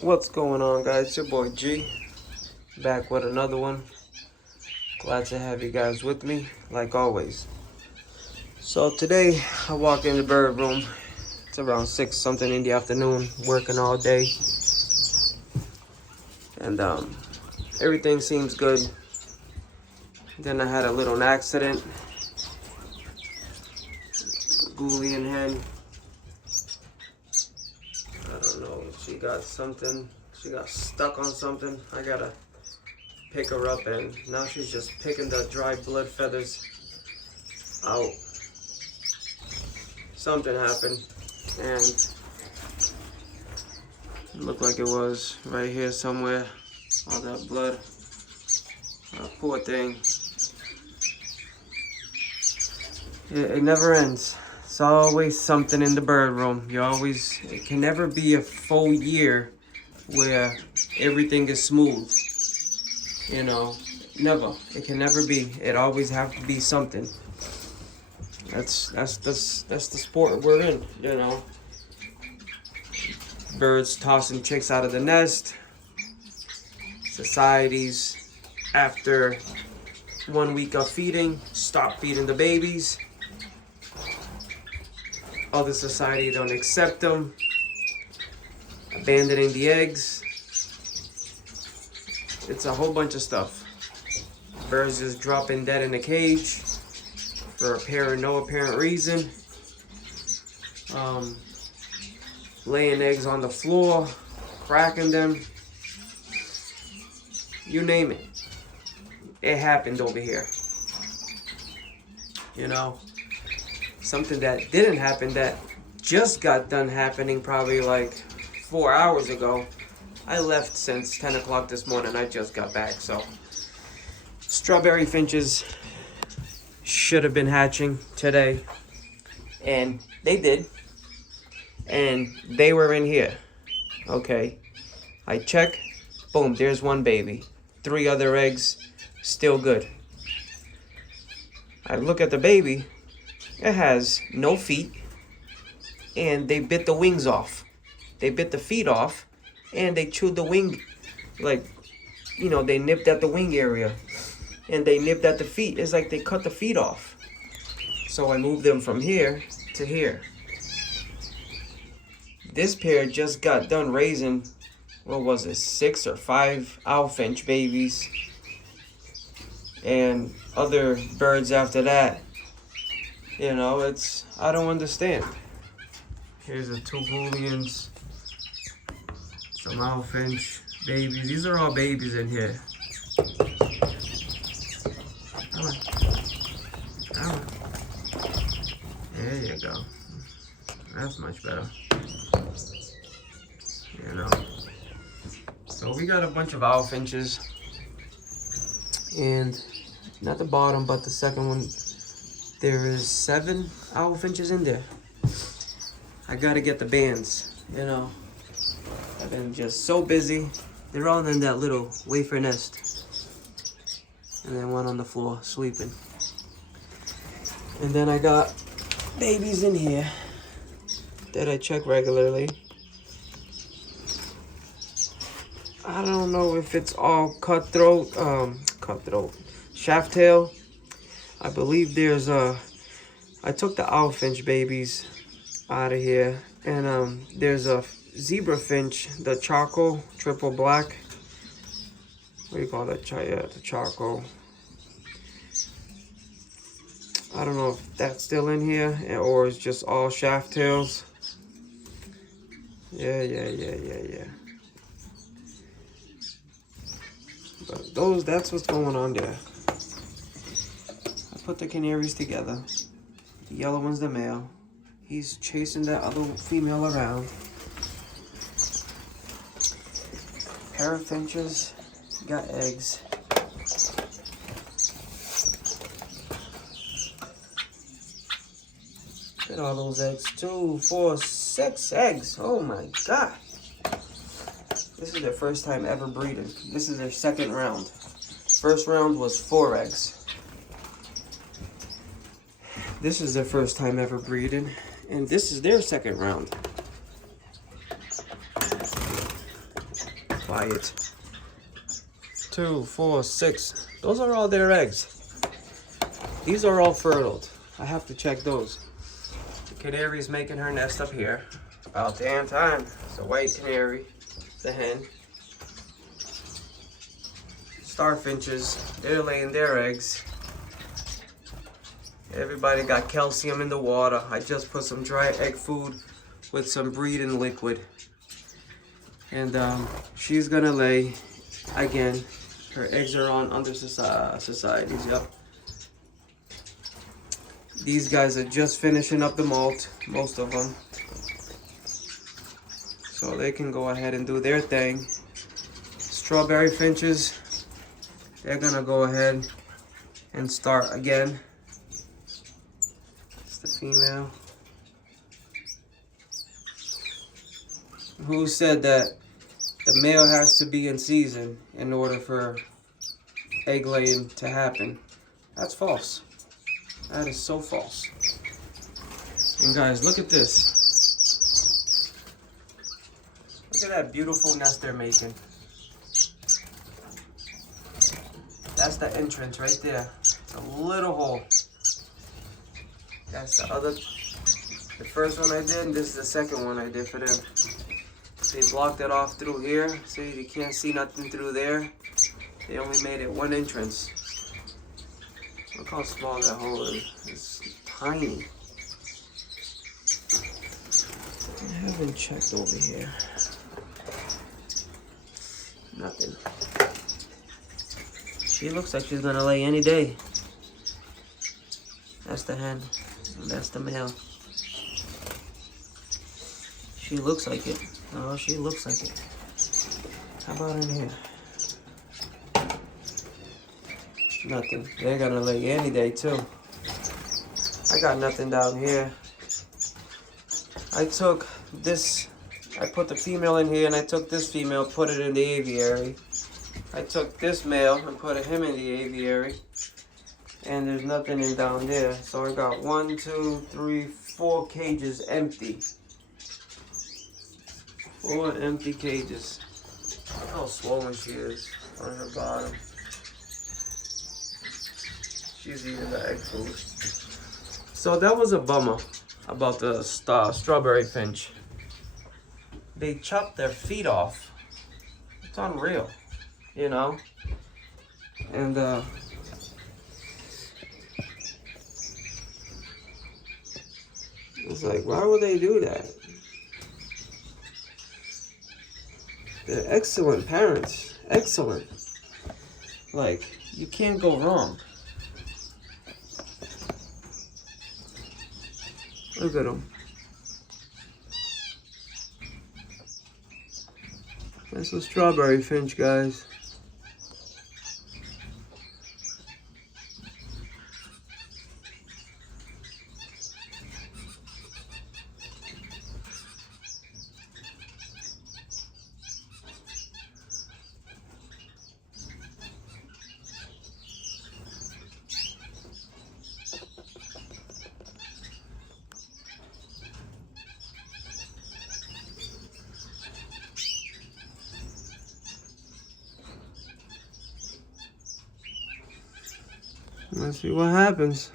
What's going on, guys? It's your boy G, back with another one. Glad to have you guys with me, like always. So today, I walk in the bird room. It's around 6 something in the afternoon, working all day. And everything seems good. Then I had a little accident. Goolian hen. I don't know, she got something. She got stuck on something. I gotta pick her up, and now she's just picking the dry blood feathers out. Something happened, and it looked like it was right here somewhere. All that blood. Poor thing. It never ends. It's always something in the bird room. It can never be a full year where everything is smooth. You know, never. It can never be. It always have to be something. That's the sport we're in, you know. Birds tossing chicks out of the nest. Societies, after 1 week of feeding, stop feeding the babies. Other society don't accept them. Abandoning the eggs. It's a whole bunch of stuff. Birds just dropping dead in a cage for no apparent reason. Laying eggs on the floor, cracking them. You name it. It happened over here. You know, something that didn't happen that just got done happening probably like 4 hours ago. I left since 10 o'clock this morning. I just got back, so. Strawberry finches should have been hatching today, and they did, and they were in here. Okay, I check, boom, there's one baby. 3 other eggs, still good. I look at the baby, it has no feet, and they bit the wings off. They bit the feet off, and they chewed the wing, like, you know, they nipped at the wing area. And they nipped at the feet. It's like they cut the feet off. So I moved them from here to here. This pair just got done raising, what was it, 6 or 5 owl finch babies. And other birds after that. You know, I don't understand. Here's the 2 booleans. Some owl finch babies. These are all babies in here. There you go. That's much better. You know. So we got a bunch of owl finches. And not the bottom, but the second one. There is 7 owl finches in there. I gotta get the bands, you know. I've been just so busy. They're all in that little wafer nest. And then one on the floor, sleeping. And then I got babies in here that I check regularly. I don't know if it's all cutthroat, shaft tail. I believe there's I took the owl finch babies out of here, and there's a zebra finch, the charcoal, triple black. What do you call that? Yeah, the charcoal. I don't know if that's still in here or it's just all shaft tails. Yeah. But that's what's going on there. I put the canaries together. The yellow one's the male. He's chasing that other female around. Pair of finches got eggs. Look at all those eggs. 2, 4, 6 eggs. Oh my God. This is their first time ever breeding. This is their second round. First round was 4 eggs. This is their first time ever breeding. And this is their second round. Quiet. 2, 4, 6. Those are all their eggs. These are all fertile. I have to check those. The canary's making her nest up here. About damn time. It's a white canary. It's a hen. Starfinches, they're laying their eggs. Everybody got calcium in the water. I just put some dry egg food with some breeding liquid. And she's gonna lay again. Her eggs are on societies, yep. These guys are just finishing up the molt, most of them. So they can go ahead and do their thing. Strawberry finches, they're gonna go ahead and start again. It's the female. Who said that the male has to be in season in order for egg laying to happen? That's false. That is so false. And guys, look at this. Look at that beautiful nest they're making. That's the entrance right there. It's a little hole. That's the first one I did, and this is the second one I did for them. They blocked it off through here. See, you can't see nothing through there. They only made it one entrance. Look how small that hole is. It's tiny. I haven't checked over here. Nothing. She looks like she's gonna lay any day. That's the hen, and that's the male. She looks like it. Oh, she looks like it. How about in here? Nothing. They're gonna lay any day too. I got nothing down here. I took this, I put the female in here, and I took this female, put it in the aviary. I took this male and put him in the aviary. And there's nothing in down there. So I got 1, 2, 3, 4 cages empty. 4 empty cages. Look how swollen she is on her bottom. She's eating the egg food. So that was a bummer about the strawberry finch. They chopped their feet off. It's unreal, you know? And it's like, why would they do that? They're excellent parents. Excellent. Like, you can't go wrong. Look at them. That's a strawberry finch, guys. Let's see what happens.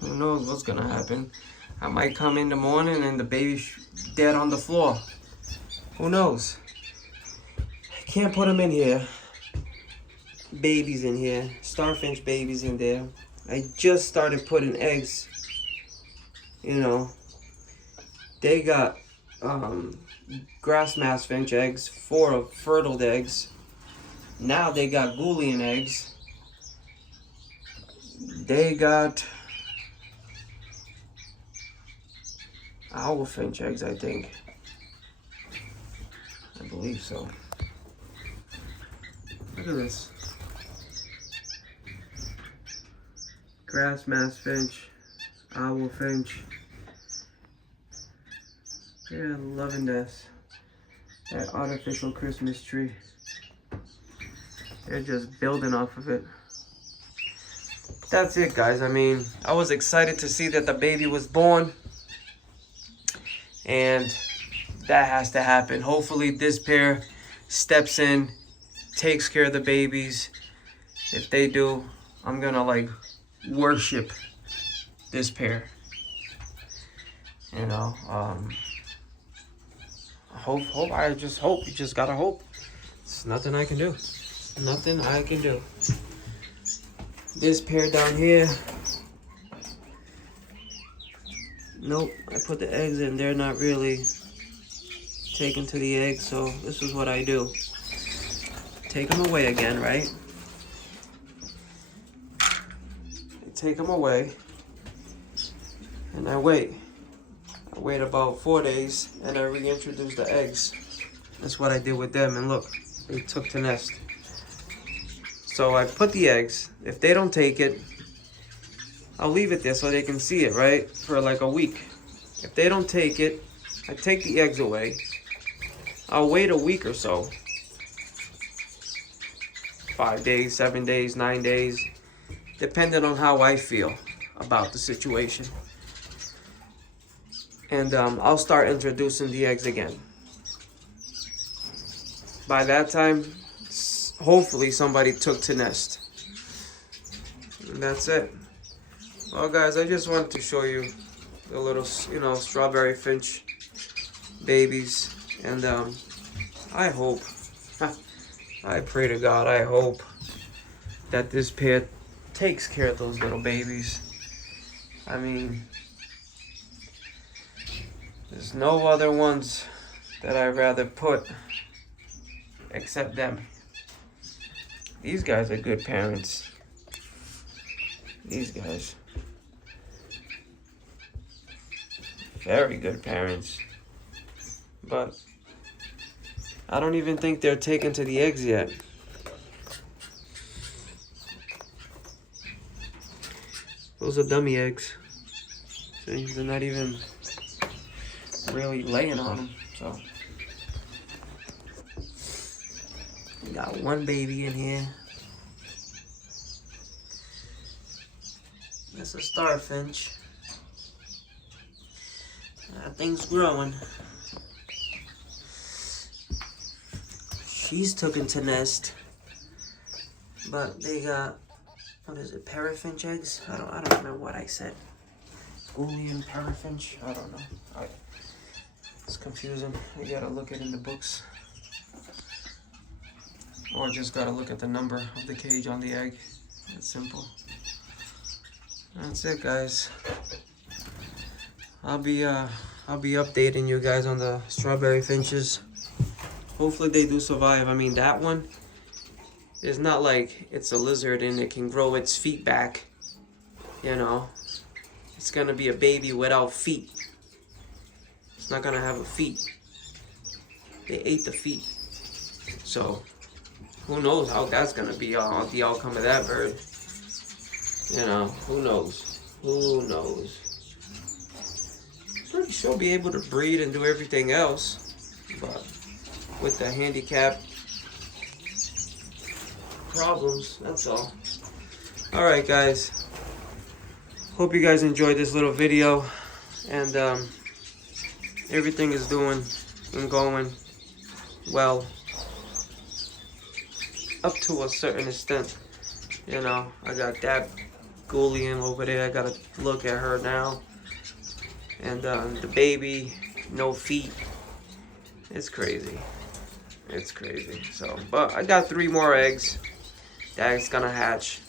Who knows what's gonna happen? I might come in the morning and the baby's dead on the floor. Who knows? I can't put them in here. Babies in here. Starfinch babies in there. I just started putting eggs. You know. They got grass mass finch eggs, 4 fertile eggs. Now they got Boolean eggs. They got owl finch eggs, I think. I believe so. Look at this. Grass mass finch, owl finch. Yeah, loving this. That artificial Christmas tree. They're just building off of it. That's it, guys. I mean, I was excited to see that the baby was born. And That has to happen. Hopefully this pair steps in, takes care of the babies. If they do, I'm gonna like worship this pair. You know, I just hope. You just gotta hope. It's nothing I can do. Nothing I can do. This pair down here. Nope, I put the eggs in. They're not really taken to the egg, so this is what I do. Take them away again, right? I take them away, and I wait. I wait about 4 days, and I reintroduce the eggs. That's what I did with them, and look, they took to nest. So I put the eggs. If they don't take it, I'll leave it there so they can see it, right? For like a week. If they don't take it, I take the eggs away. I'll wait a week or so. 5 days, 7 days, 9 days. Depending on how I feel about the situation. And I'll start introducing the eggs again. By that time, hopefully somebody took to nest. And that's it. Well, guys, I just wanted to show you the little, strawberry finch babies. And I hope, I pray to God, I hope that this pair takes care of those little babies. I mean, there's no other ones that I'd rather put except them. These guys are good parents. These guys. Very good parents. But I don't even think they're taken to the eggs yet. Those are dummy eggs. See, they're not even really laying on them. So we got one baby in here. That's a star finch. That thing's growing. She's taken to nest, but they got, what is it, parafinch eggs? I don't remember what I said. Boolean parafinch? I don't know. It's confusing. You gotta look it in the books, or just gotta look at the number of the cage on the egg. That's simple. That's it, guys. I'll be updating you guys on the strawberry finches. Hopefully they do survive. I mean, that one is not like it's a lizard and it can grow its feet back. You know, it's gonna be a baby without feet. It's not gonna have a feet. They ate the feet. So who knows how that's gonna be the outcome of that bird. You know, who knows? Who knows? Pretty sure be able to breed and do everything else, but with the handicap problems, that's all. Alright, guys, hope you guys enjoyed this little video, and everything is doing and going well up to a certain extent. You know, I got that Goulian over there. I gotta look at her now. And the baby, no feet. It's crazy. It's crazy. So, but I got 3 more eggs that's gonna hatch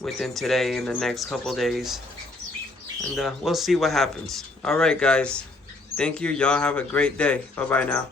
within today and the next couple days. And we'll see what happens. Alright, guys. Thank you. Y'all have a great day. Bye-bye now.